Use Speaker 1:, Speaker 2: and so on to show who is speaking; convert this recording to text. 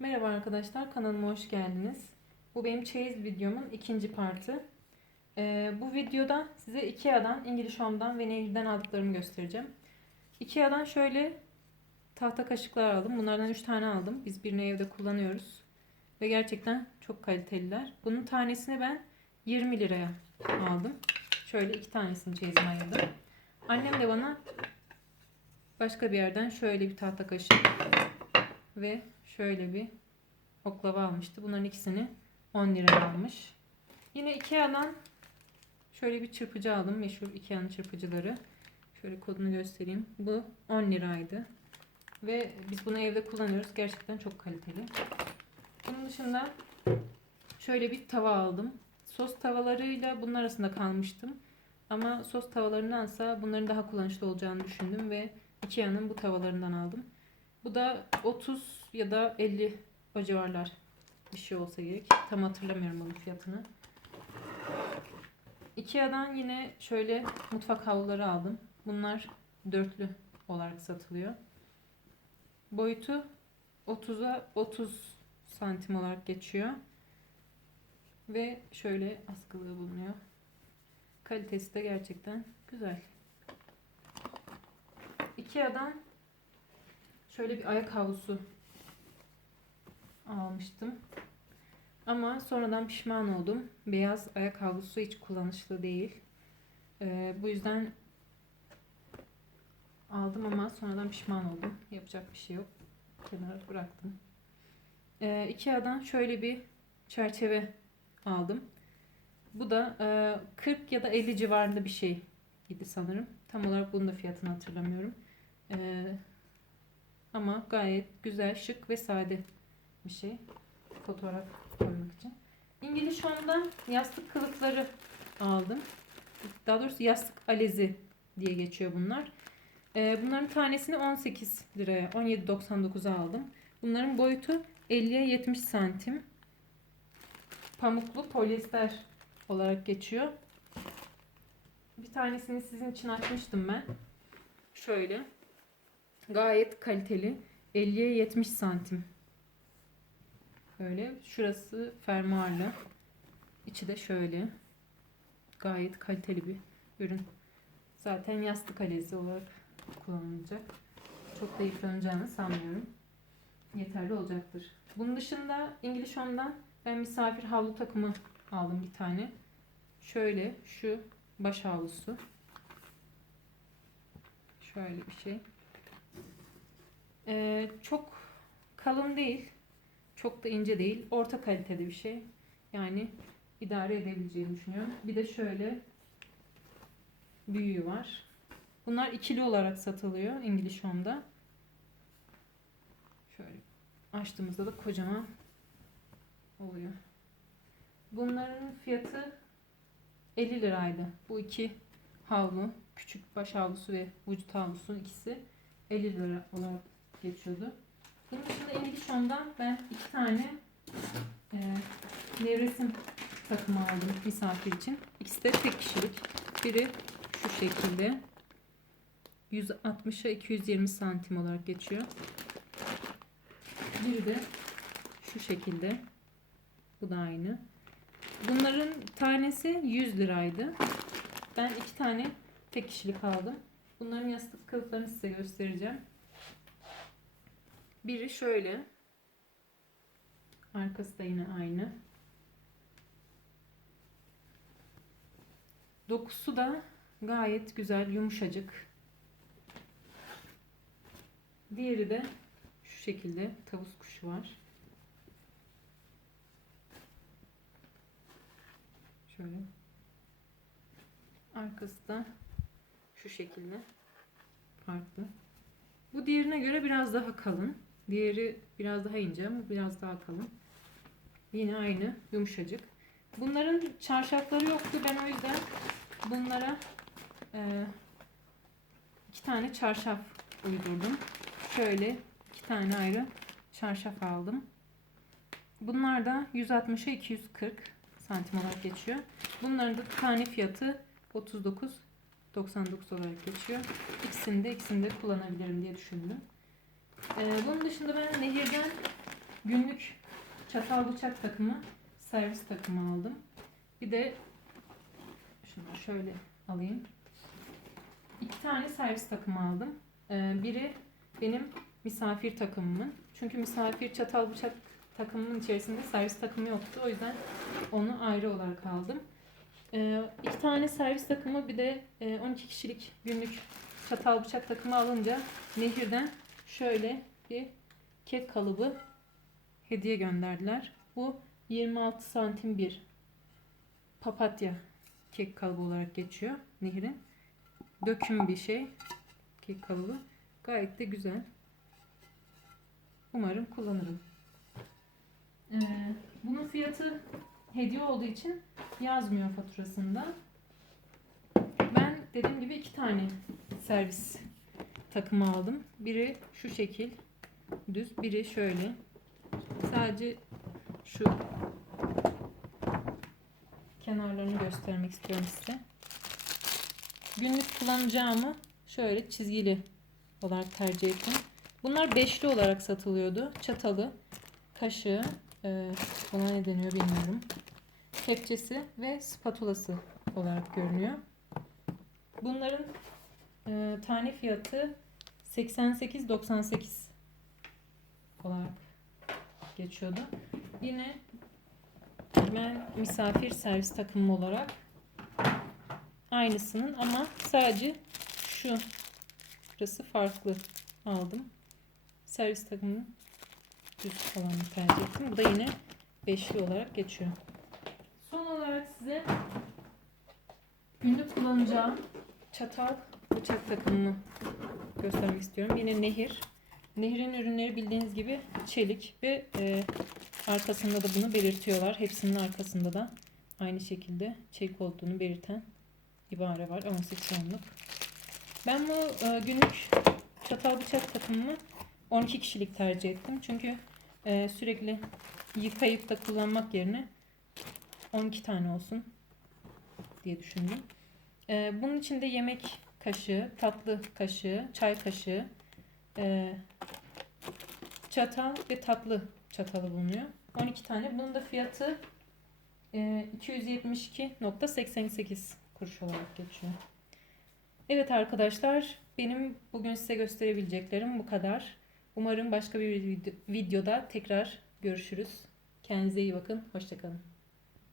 Speaker 1: Merhaba arkadaşlar kanalıma hoş geldiniz. Bu benim çeyiz videomun ikinci partı. Ee, bu videoda size Ikea'dan, İngiliz Home'dan ve Nail'den aldıklarımı göstereceğim. Ikea'dan şöyle tahta kaşıklar aldım. Bunlardan 3 tane aldım. Biz birini evde kullanıyoruz. Ve gerçekten çok kaliteliler. Bunun tanesini ben 20 liraya aldım. Şöyle iki tanesini çeyizime ayırdım. Annem de bana başka bir yerden şöyle bir tahta kaşık ve şöyle bir oklava almıştı. Bunların ikisini 10 liraya almış. Yine Ikea'dan şöyle bir çırpıcı aldım. Meşhur Ikea'nın çırpıcıları. Şöyle kodunu göstereyim. Bu 10 liraydı. Ve biz bunu evde kullanıyoruz. Gerçekten çok kaliteli. Bunun dışında şöyle bir tava aldım. Sos tavalarıyla bunun arasında kalmıştım. Ama sos tavalarındansa bunların daha kullanışlı olacağını düşündüm ve Ikea'nın bu tavalarından aldım. Bu da 30 ya da 50 o civarlar bir şey olsa gerek. Tam hatırlamıyorum bunun fiyatını. Ikea'dan yine şöyle mutfak havluları aldım. Bunlar dörtlü olarak satılıyor. Boyutu 30'a 30 santim olarak geçiyor. Ve şöyle askılığı bulunuyor. Kalitesi de gerçekten güzel. Ikea'dan şöyle bir ayak havlusu almıştım. Ama sonradan pişman oldum. Beyaz ayak havlusu hiç kullanışlı değil. Ee, bu yüzden aldım ama sonradan pişman oldum. Yapacak bir şey yok. Kenara bıraktım. Ee, Ikea'dan şöyle bir çerçeve aldım. Bu da e, 40 ya da 50 civarında bir şey idi sanırım. Tam olarak bunun da fiyatını hatırlamıyorum. Ee, ama gayet güzel, şık ve sade bir şey. Fotoğraf koymak için. İngiliz Home'dan yastık kılıfları aldım. Daha doğrusu yastık alezi diye geçiyor bunlar. Ee, bunların tanesini 18 liraya, 17.99'a aldım. Bunların boyutu 50'ye 70 santim. Pamuklu polyester olarak geçiyor. Bir tanesini sizin için açmıştım ben. Şöyle. Gayet kaliteli. 50'ye 70 santim. Böyle. Şurası fermuarlı. İçi de şöyle. Gayet kaliteli bir ürün. Zaten yastık alezi olarak kullanılacak. Çok da yıpranacağını sanmıyorum. Yeterli olacaktır. Bunun dışında İngiliz Home'dan ben misafir havlu takımı aldım bir tane. Şöyle şu baş havlusu. Şöyle bir şey. Ee, çok kalın değil. Çok da ince değil. Orta kalitede bir şey. Yani idare edebileceğini düşünüyorum. Bir de şöyle büyüğü var. Bunlar ikili olarak satılıyor İngiliz Home'da. Şöyle açtığımızda da kocaman oluyor. Bunların fiyatı 50 liraydı. Bu iki havlu, küçük baş havlusu ve vücut havlusu ikisi 50 lira olarak geçiyordu. Bunun dışında Home'dan ben iki tane e, nevresim takımı aldım misafir için. İkisi de tek kişilik. Biri şu şekilde 160'a 220 santim olarak geçiyor. Biri de şu şekilde. Bu da aynı. Bunların tanesi 100 liraydı. Ben iki tane tek kişilik aldım. Bunların yastık kılıflarını size göstereceğim. Biri şöyle. Arkası da yine aynı. Dokusu da gayet güzel, yumuşacık. Diğeri de şu şekilde tavus kuşu var. Şöyle. Arkası da şu şekilde farklı. Bu diğerine göre biraz daha kalın. Diğeri biraz daha ince ama biraz daha kalın. Yine aynı yumuşacık. Bunların çarşafları yoktu. Ben o yüzden bunlara e, iki tane çarşaf uydurdum. Şöyle iki tane ayrı çarşaf aldım. Bunlar da 160'a 240 santim olarak geçiyor. Bunların da tane fiyatı 39 99 olarak geçiyor. İkisini de ikisini de kullanabilirim diye düşündüm. Ee, bunun dışında ben Nehir'den günlük çatal bıçak takımı, servis takımı aldım. Bir de şunu şöyle alayım. İki tane servis takımı aldım. Ee, biri benim misafir takımımın. Çünkü misafir çatal bıçak takımımın içerisinde servis takımı yoktu. O yüzden onu ayrı olarak aldım. Ee, iki tane servis takımı bir de e, 12 kişilik günlük çatal bıçak takımı alınca Nehir'den şöyle bir kek kalıbı hediye gönderdiler. Bu 26 santim bir papatya kek kalıbı olarak geçiyor Nehir'in. Döküm bir şey kek kalıbı. Gayet de güzel. Umarım kullanırım. Ee, bunun fiyatı hediye olduğu için yazmıyor faturasında. Ben dediğim gibi iki tane servis takımı aldım. Biri şu şekil düz, biri şöyle. Sadece şu kenarlarını göstermek istiyorum size. Günlük kullanacağımı şöyle çizgili olarak tercih ettim. Bunlar beşli olarak satılıyordu. Çatalı, kaşığı, e, buna ne deniyor bilmiyorum. Kepçesi ve spatulası olarak görünüyor. Bunların e, tane fiyatı 88.98 olarak geçiyordu. Yine ben misafir servis takımı olarak aynısının ama sadece şu burası farklı aldım. Servis takımının düz olanı tercih ettim. Bu da yine beşli olarak geçiyor. Son olarak size günlük kullanacağım çatal bıçak takımını göstermek istiyorum. Yine nehir. Nehrin ürünleri bildiğiniz gibi çelik ve e, arkasında da bunu belirtiyorlar. Hepsinin arkasında da aynı şekilde çelik olduğunu belirten ibare var. 18 onluk. Ben bu e, günlük çatal bıçak takımını 12 kişilik tercih ettim. Çünkü e, sürekli yıkayıp da kullanmak yerine 12 tane olsun diye düşündüm. E, bunun içinde yemek kaşığı, tatlı kaşığı, çay kaşığı, e, çatal ve tatlı çatalı bulunuyor. 12 tane. Bunun da fiyatı e, 272.88 kuruş olarak geçiyor. Evet arkadaşlar benim bugün size gösterebileceklerim bu kadar. Umarım başka bir videoda tekrar görüşürüz. Kendinize iyi bakın. Hoşçakalın.